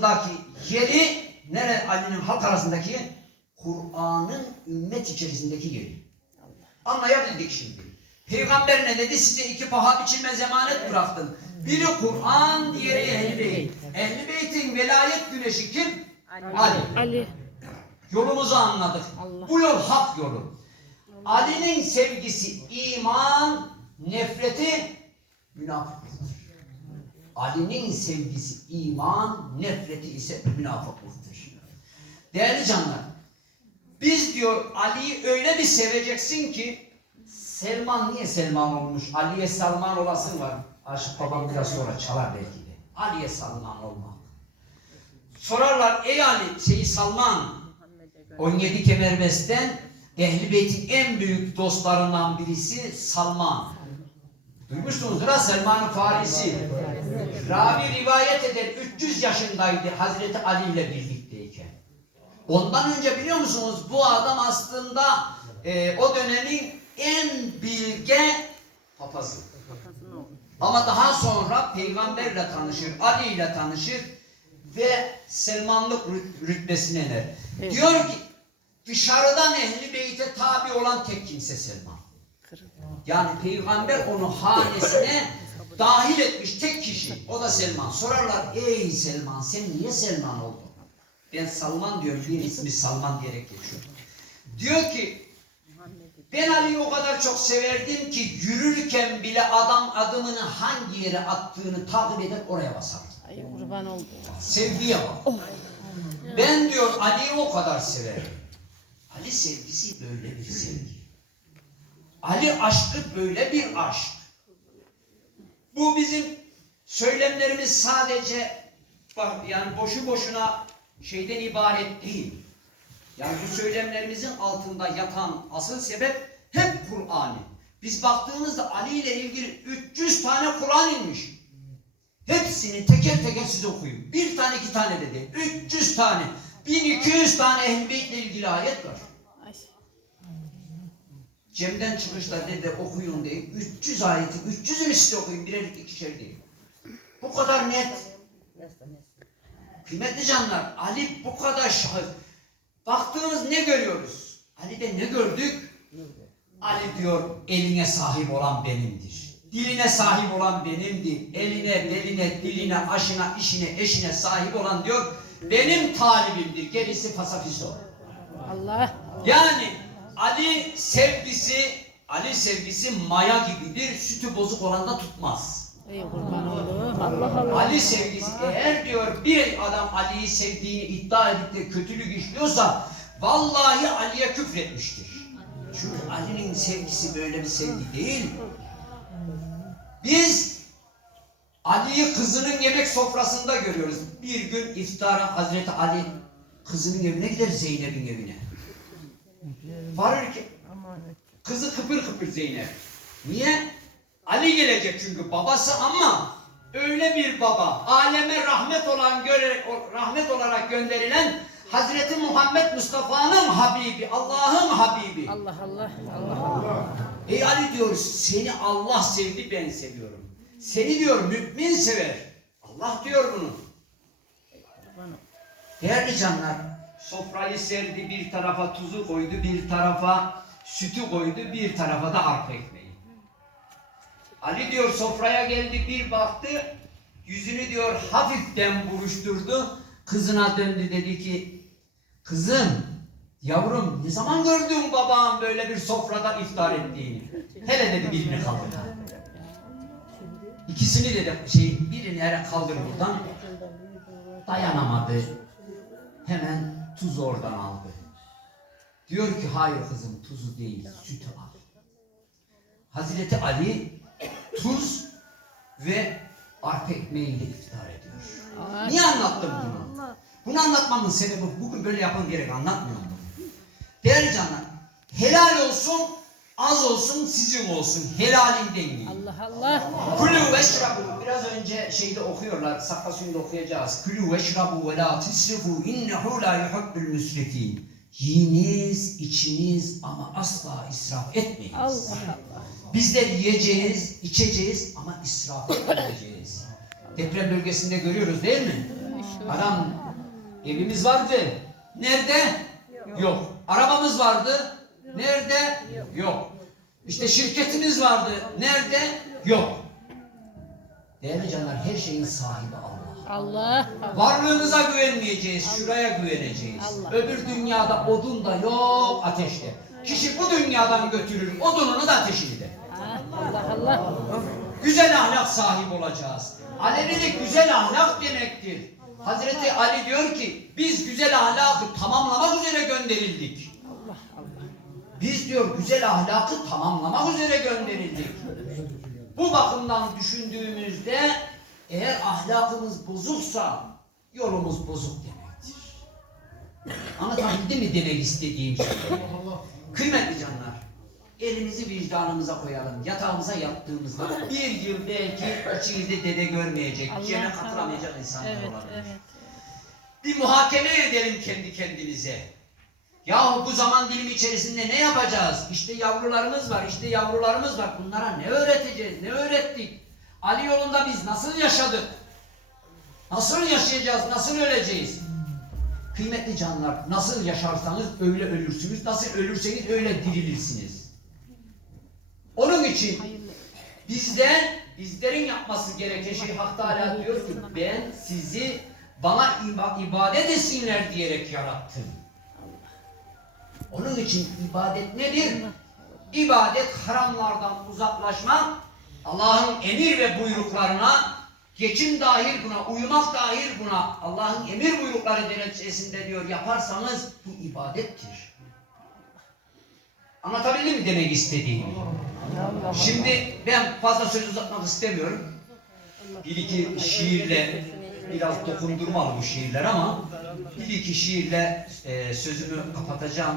arasındaki yeri nere Ali'nin halk arasındaki Kur'an'ın ümmet içerisindeki yeri. Anlayabildik şimdi. Peygamber ne dedi? Size iki paha biçilmez emanet bıraktım. Biri Kur'an, diğeri Ehl-i Beyt. Ehl-i Beyt'in velayet güneşi kim? Ali. Ali. Yolumuzu anladık. Allah. Bu yol hak yolu. Ali'nin sevgisi iman, nefreti münafıklıktır. Ali'nin sevgisi iman, nefreti ise münafıklıktır. Değerli canlar, biz diyor Ali'yi öyle bir seveceksin ki Selman niye Selman olmuş? Ali'ye Salman olasın var. Aşık babam biraz sonra çalar belki de. Ali'ye Salman olmak. Sorarlar ey Ali şeyi Salman 17 Kemerbest'ten Ehl-i Beyt'in en büyük dostlarından birisi Salman. Duymuşsunuzdur ha Selman-ı Farisi. Ravi rivayet eder 300 yaşındaydı Hazreti Ali ile birlikteyken. Ondan önce biliyor musunuz bu adam aslında e, o dönemin en bilge papazı. Ama daha sonra peygamberle tanışır, Ali ile tanışır ve Selmanlık rüt- rütbesine iner. Evet. Diyor ki dışarıdan ehli beyte tabi olan tek kimse Selman. Yani peygamber onu hanesine dahil etmiş tek kişi. O da Selman. Sorarlar ey Selman sen niye Selman oldun? Ben Salman diyorum. Bir ismi Salman diyerek geçiyor. Diyor ki ben Ali'yi o kadar çok severdim ki yürürken bile adam adımını hangi yere attığını takip edip oraya basardı. Ay kurban oldu. Sevgiye bak. Ben diyor Ali'yi o kadar severim. Ali sevgisi böyle bir sevgi. Ali aşkı böyle bir aşk. Bu bizim söylemlerimiz sadece yani boşu boşuna şeyden ibaret değil. Yani bu söylemlerimizin altında yatan asıl sebep hep Kur'an'ı. Biz baktığımızda Ali ile ilgili 300 tane Kur'an inmiş. Hepsini teker teker size okuyayım. Bir tane iki tane de değil. 300 tane. 1200 tane Ehl-i Beyt'le ilgili ayet var. Cem'den çıkışta dedi okuyun diye 300 ayeti 300'ünü size okuyun birer ikişer değil. Bu kadar net. Kıymetli canlar Ali bu kadar şahıs. Baktığımız ne görüyoruz? Ali'de ne gördük? Ali diyor eline sahip olan benimdir. Diline sahip olan benimdir. Eline, beline, diline, aşına, işine, eşine sahip olan diyor benim talibimdir. Gerisi fasafiso. Allah. Yani Ali sevgisi Ali sevgisi maya gibidir. Sütü bozuk olan da tutmaz. Kurban. Allah Allah. Ali sevgisi eğer diyor bir adam Ali'yi sevdiğini iddia edip de kötülük işliyorsa vallahi Ali'ye küfretmiştir. Çünkü Ali'nin sevgisi böyle bir sevgi değil. Biz Ali'yi kızının yemek sofrasında görüyoruz. Bir gün iftara Hazreti Ali kızının evine gider Zeynep'in evine. Varır ki kızı kıpır kıpır Zeynep. Niye? Ali gelecek çünkü babası ama öyle bir baba. Aleme rahmet olan göre, o- rahmet olarak gönderilen Hazreti Muhammed Mustafa'nın Habibi, Allah'ın Habibi. Allah Allah. Allah Allah. Ey Ali diyor seni Allah sevdi ben seviyorum. Seni diyor mümin sever. Allah diyor bunu. Değerli canlar sofrayı serdi bir tarafa tuzu koydu bir tarafa sütü koydu bir tarafa da arpa ekmeği. Ali diyor sofraya geldi bir baktı yüzünü diyor hafiften buruşturdu. Kızına döndü dedi ki kızım yavrum ne zaman gördün babam böyle bir sofrada iftar ettiğini. Hele dedi birini kaldır. İkisini dedi şey birini hele kaldır buradan. Dayanamadı. Hemen tuz oradan aldı. Diyor ki hayır kızım tuzu değil sütü al. Hazreti Ali tuz ve arpa ekmeğiyle iftar ediyor. Ay. Niye anlattım bunu? Bunu anlatmamın sebebi bugün böyle yapın diyerek anlatmıyorum bunu. Değerli canlar, helal olsun, az olsun, sizin olsun. Helalinden yiyin. Allah Allah. Kulü ve şrabu. Biraz önce şeyde okuyorlar. Sakla suyunda okuyacağız. Kulü ve şrabu ve la tisrifu innehu la yuhibbul müsrifin. Yiyiniz, içiniz ama asla israf etmeyiniz. Allah Allah. Bizler yiyeceğiz, içeceğiz ama israf etmeyeceğiz. Deprem bölgesinde görüyoruz değil mi? Adam evimiz vardı. Nerede? Yok. Arabamız vardı. Yok. İşte şirketimiz vardı. Nerede? Yok. Değerli canlar her şeyin sahibi Allah. Allah. Allah. Varlığımıza güvenmeyeceğiz, şuraya güveneceğiz. Allah. Öbür dünyada odun da yok, ateşte. Kişi bu dünyadan götürür, odununu da ateşini de. Allah Allah. Güzel ahlak sahibi olacağız. Alevilik güzel ahlak demektir. Hazreti Ali diyor ki, biz güzel ahlakı tamamlamak üzere gönderildik. Allah Allah. Biz diyor güzel ahlakı tamamlamak üzere gönderildik. Bu bakımdan düşündüğümüzde eğer ahlakımız bozuksa yolumuz bozuk demektir. Anlatabildim mi demek istediğim şey? Kıymetli canlar, elimizi vicdanımıza koyalım. Yatağımıza yattığımızda bir yıl belki içimizde dede görmeyecek, cene katılamayacak insanlar Evet, olabilir. evet. Bir muhakeme edelim kendi kendimize. Yahu bu zaman dilimi içerisinde ne yapacağız? İşte yavrularımız var, işte yavrularımız var. Bunlara ne öğreteceğiz, ne öğrettik? Ali yolunda biz nasıl yaşadık? Nasıl yaşayacağız, nasıl öleceğiz? Kıymetli canlar, nasıl yaşarsanız öyle ölürsünüz, nasıl ölürseniz öyle dirilirsiniz. Onun için. Bizden, bizlerin yapması gereken şey Hak Teala diyor ki ben sizi bana iba- ibadet etsinler diyerek yarattım. Onun için ibadet nedir? İbadet haramlardan uzaklaşmak, Allah'ın emir ve buyruklarına, geçim dahil buna, uyumak dahil buna, Allah'ın emir buyrukları derecesinde diyor yaparsanız bu ibadettir. Anlatabildim mi demek istediğimi? Şimdi ben fazla söz uzatmak istemiyorum. Bir iki şiirle biraz dokundurmalı bu şiirler ama bir iki şiirle e, sözümü kapatacağım.